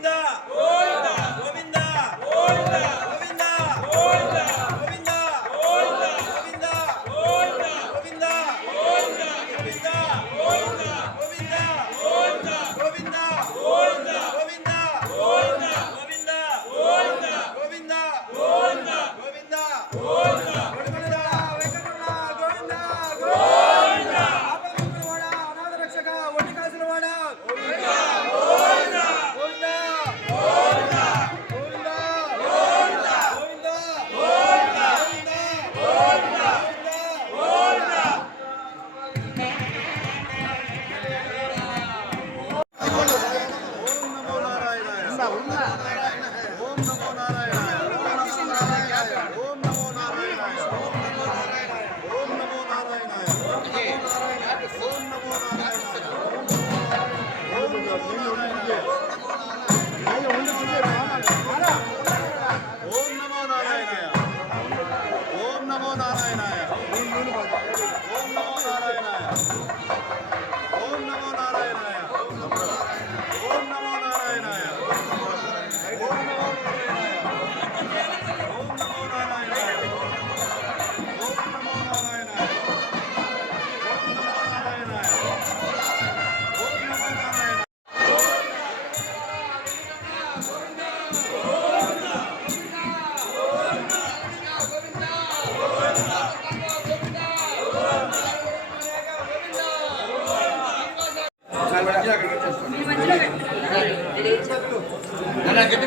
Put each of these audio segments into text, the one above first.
我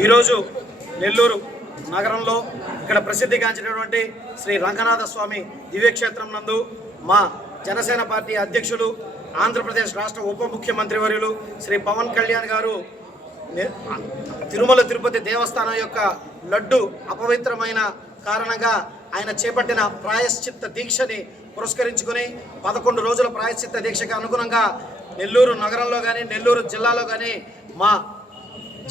ఈరోజు నెల్లూరు నగరంలో ఇక్కడ ప్రసిద్ధిగాంచినటువంటి శ్రీ రంగనాథ స్వామి దివ్యక్షేత్రం నందు మా జనసేన పార్టీ అధ్యక్షులు ఆంధ్రప్రదేశ్ రాష్ట్ర ఉప ముఖ్యమంత్రి వర్యులు శ్రీ పవన్ కళ్యాణ్ గారు తిరుమల తిరుపతి దేవస్థానం యొక్క లడ్డు అపవిత్రమైన కారణంగా ఆయన చేపట్టిన ప్రాయశ్చిత్త దీక్షని పురస్కరించుకుని పదకొండు రోజుల ప్రాయశ్చిత్త దీక్షకు అనుగుణంగా నెల్లూరు నగరంలో కానీ నెల్లూరు జిల్లాలో కానీ మా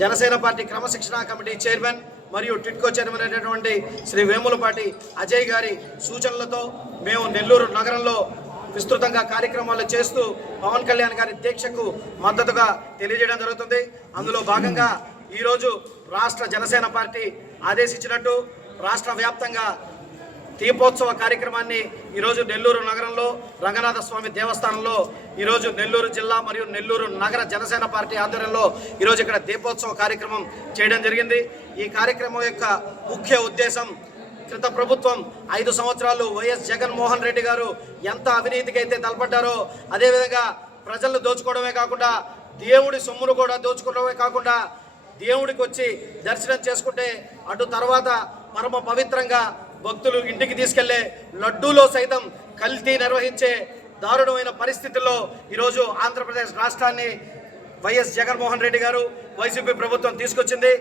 జనసేన పార్టీ క్రమశిక్షణా కమిటీ చైర్మన్ మరియు టిట్కో చైర్మన్ అయినటువంటి శ్రీ వేములపాటి అజయ్ గారి సూచనలతో మేము నెల్లూరు నగరంలో విస్తృతంగా కార్యక్రమాలు చేస్తూ పవన్ కళ్యాణ్ గారి దీక్షకు మద్దతుగా తెలియజేయడం జరుగుతుంది. అందులో భాగంగా ఈరోజు రాష్ట్ర జనసేన పార్టీ ఆదేశించినట్టు రాష్ట్ర వ్యాప్తంగా దీపోత్సవ కార్యక్రమాన్ని ఈరోజు నెల్లూరు నగరంలో రంగనాథ స్వామి దేవస్థానంలో ఈరోజు నెల్లూరు జిల్లా మరియు నెల్లూరు నగర జనసేన పార్టీ ఆధ్వర్యంలో ఈరోజు ఇక్కడ దీపోత్సవ కార్యక్రమం చేయడం జరిగింది. ఈ కార్యక్రమం యొక్క ముఖ్య ఉద్దేశం క్రిత ప్రభుత్వం ఐదు సంవత్సరాలు వైఎస్ జగన్మోహన్ రెడ్డి గారు ఎంత అవినీతికి అయితే తలపడ్డారో అదేవిధంగా ప్రజలను దోచుకోవడమే కాకుండా దేవుడి సొమ్మును కూడా దోచుకోవడమే కాకుండా దేవుడికి వచ్చి దర్శనం చేసుకుంటే అటు తర్వాత పరమ పవిత్రంగా భక్తులు ఇంటికి తీసుకెళ్ళే లడ్డూలో సైతం కల్తీ నిర్వహించే దారుణమైన పరిస్థితుల్లో ఈరోజు ఆంధ్రప్రదేశ్ రాష్ట్రాన్ని వైఎస్ జగన్మోహన్ రెడ్డి గారు వైసీపీ ప్రభుత్వం తీసుకొచ్చింది.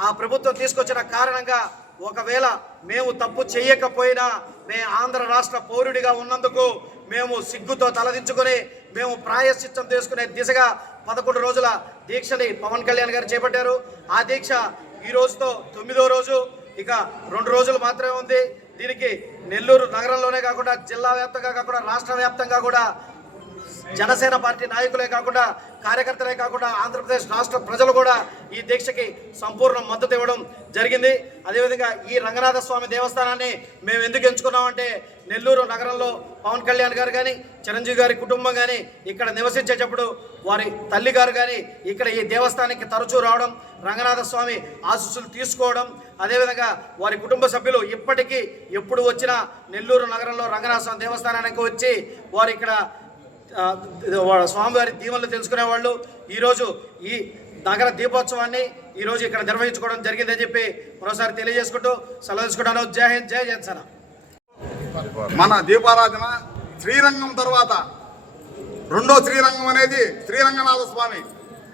ఆ- ప్రభుత్వం తీసుకొచ్చిన కారణంగా ఒకవేళ మేము తప్పు చేయకపోయినా మే ఆంధ్ర రాష్ట్ర పౌరుడిగా ఉన్నందుకు మేము సిగ్గుతో తలదించుకొని మేము ప్రాయశ్చిత్తం చేసుకునే దిశగా పదకొండు రోజుల దీక్షని పవన్ కళ్యాణ్ గారు చేపట్టారు. ఆ దీక్ష ఈ రోజుతో తొమ్మిదో రోజు ఇక రెండు రోజులు మాత్రమే ఉంది. దీనికి నెల్లూరు నగరంలోనే కాకుండా జిల్లా వ్యాప్తంగా కాకుండా రాష్ట్ర వ్యాప్తంగా కూడా జనసేన పార్టీ నాయకులే కాకుండా కార్యకర్తలే కాకుండా ఆంధ్రప్రదేశ్ రాష్ట్ర ప్రజలు కూడా ఈ దీక్షకి సంపూర్ణ మద్దతు ఇవ్వడం జరిగింది. అదేవిధంగా ఈ రంగనాథ స్వామి దేవస్థానాన్ని మేము ఎందుకు ఎంచుకున్నామంటే నెల్లూరు నగరంలో పవన్ కళ్యాణ్ గారు కానీ చిరంజీవి గారి కుటుంబం కానీ ఇక్కడ నివసించేటప్పుడు వారి తల్లి గారు కానీ ఇక్కడ ఈ దేవస్థానానికి తరచూ రావడం రంగనాథ స్వామి ఆశీస్సులు తీసుకోవడం అదేవిధంగా వారి కుటుంబ సభ్యులు ఇప్పటికీ ఎప్పుడు వచ్చినా నెల్లూరు నగరంలో రంగనాథ స్వామి దేవస్థానానికి వచ్చి వారు ఇక్కడ స్వామివారి దీవెనలు తెలుసుకునే వాళ్ళు ఈరోజు ఈ నగర దీపోత్సవాన్ని ఈరోజు ఇక్కడ నిర్వహించుకోవడం జరిగిందని చెప్పి మరోసారి తెలియజేసుకుంటూ సెలవు తీసుకుంటాను. జై హింద్ జై జనసేన. మన దీపారాధన శ్రీరంగం తర్వాత రెండో శ్రీరంగం అనేది శ్రీరంగనాథ స్వామి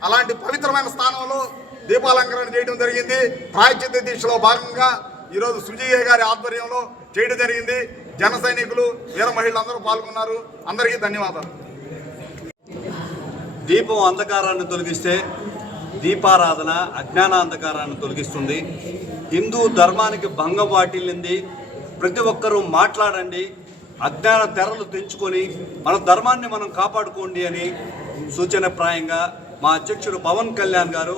అలాంటి పవిత్రమైన స్థానంలో దీపాలంకరణ చేయడం జరిగింది. ప్రాయచిత్త దీక్షలో భాగంగా ఈరోజు సుజయ్య గారి ఆధ్వర్యంలో చేయడం జరిగింది. జన సైనికులు వీర మహిళలు అందరూ పాల్గొన్నారు. అందరికీ ధన్యవాదాలు. దీపం అంధకారాన్ని తొలగిస్తే దీపారాధన అజ్ఞాన అంధకారాన్ని తొలగిస్తుంది. హిందూ ధర్మానికి భంగం వాటిల్లింది. ప్రతి ఒక్కరూ మాట్లాడండి. అజ్ఞాన తెరలు తెంచుకొని మన ధర్మాన్ని మనం కాపాడుకోండి అని సూచనప్రాయంగా మా అధ్యక్షుడు పవన్ కళ్యాణ్ గారు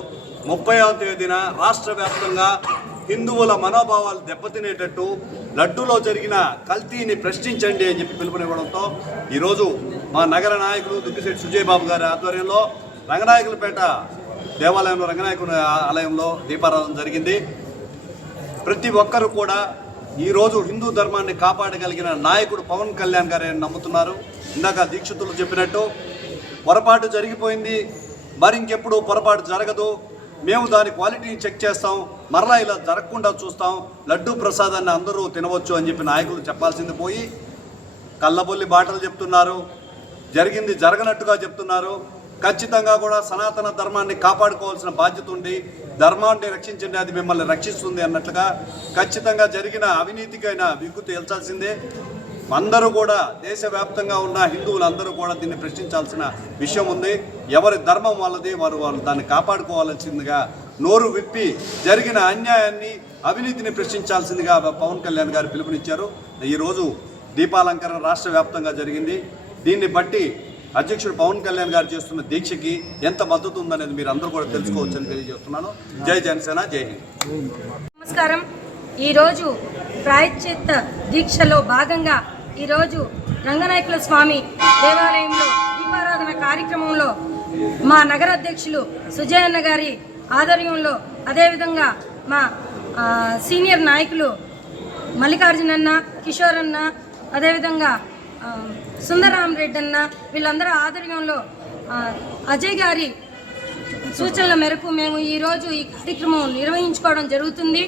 ముప్పైవ తేదీన రాష్ట్ర వ్యాప్తంగా హిందువుల మనోభావాలు దెబ్బతినేటట్టు లడ్డూలో జరిగిన కల్తీని ప్రశ్నించండి అని చెప్పి పిలుపునివ్వడంతో ఈరోజు మా నగర నాయకులు దుగ్గిశెట్టి సుజయ్ బాబు గారి ఆధ్వర్యంలో రంగనాయకులపేట దేవాలయంలో రంగనాయకుని ఆలయంలో దీపారాధన జరిగింది. ప్రతి ఒక్కరు కూడా ఈరోజు హిందూ ధర్మాన్ని కాపాడగలిగిన నాయకుడు పవన్ కళ్యాణ్ గారే నమ్ముతున్నారు. ఇందాక దీక్షితులు చెప్పినట్టు పొరపాటు జరిగిపోయింది. మరి ఇంకెప్పుడు పొరపాటు జరగదు. మేము దాని క్వాలిటీని చెక్ చేస్తాం. మరలా ఇలా జరగకుండా చూస్తాం. లడ్డూ ప్రసాదాన్ని అందరూ తినవచ్చు అని చెప్పి నాయకులు చెప్పాల్సింది పోయి కళ్ళబొల్లి బాటలు చెప్తున్నారు. జరిగింది జరగనట్టుగా చెప్తున్నారు. ఖచ్చితంగా కూడా సనాతన ధర్మాన్ని కాపాడుకోవాల్సిన బాధ్యత ఉంది. ధర్మాన్ని రక్షించండి అది మిమ్మల్ని రక్షిస్తుంది అన్నట్లుగా ఖచ్చితంగా జరిగిన అవినీతికైన విగ్గు తేల్చాల్సిందే. అందరూ కూడా దేశవ్యాప్తంగా ఉన్న హిందువులందరూ కూడా దీన్ని ప్రశ్నించాల్సిన విషయం ఉంది. ఎవరి ధర్మం వాళ్ళది వారు వాళ్ళు దాన్ని కాపాడుకోవాల్సిందిగా నోరు విప్పి జరిగిన అన్యాయాన్ని అవినీతిని ప్రశ్నించాల్సిందిగా పవన్ కళ్యాణ్ గారు పిలుపునిచ్చారు. ఈరోజు దీపాలంకరణ రాష్ట్ర వ్యాప్తంగా జరిగింది. దీన్ని బట్టి అధ్యక్షుడు పవన్ కళ్యాణ్ గారు చేస్తున్న దీక్షకి ఎంత మద్దతు ఉందనేది మీరు అందరూ కూడా తెలుసుకోవచ్చని తెలియజేస్తున్నాను. జై జనసేన జై హింద్. నమస్కారం. ఈరోజు ప్రాయశ్చిత్త దీక్షలో భాగంగా ఈరోజు రంగనాయకుల స్వామి దేవాలయంలో దీపారాధన కార్యక్రమంలో మా నగర అధ్యక్షులు సుజయన్న గారి ఆధ్వర్యంలో అదేవిధంగా మా సీనియర్ నాయకులు మల్లికార్జునన్న కిషోర్ అన్న అదేవిధంగా ఆ, సుందరరామ్ రెడ్డి అన్న వీళ్ళందరూ ఆధ్వర్యంలో అజయ్ గారి సూచనల మేరకు మేము ఈరోజు ఈ కార్యక్రమం నిర్వహించుకోవడం జరుగుతుంది.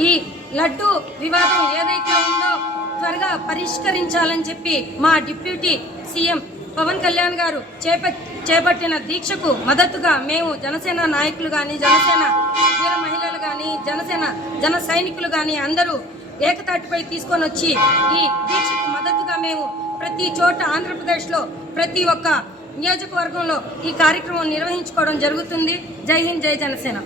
ఈ లడ్డు వివాదం ఏదైతే ఉందో త్వరగా పరిష్కరించాలని చెప్పి మా డిప్యూటీ సీఎం పవన్ కళ్యాణ్ గారు చేప చేపట్టిన దీక్షకు మద్దతుగా మేము జనసేన నాయకులు కానీ జనసేన వీర మహిళలు కానీ జనసేన జన సైనికులు కానీ అందరూ ఏకతాటిపై తీసుకొని వచ్చి ఈ దీక్షకు మద్దతుగా మేము ప్రతి చోట ఆంధ్రప్రదేశ్లో ప్రతి ఒక్క నియోజకవర్గంలో ఈ కార్యక్రమం నిర్వహించుకోవడం జరుగుతుంది. జై హింద్ జై జనసేన.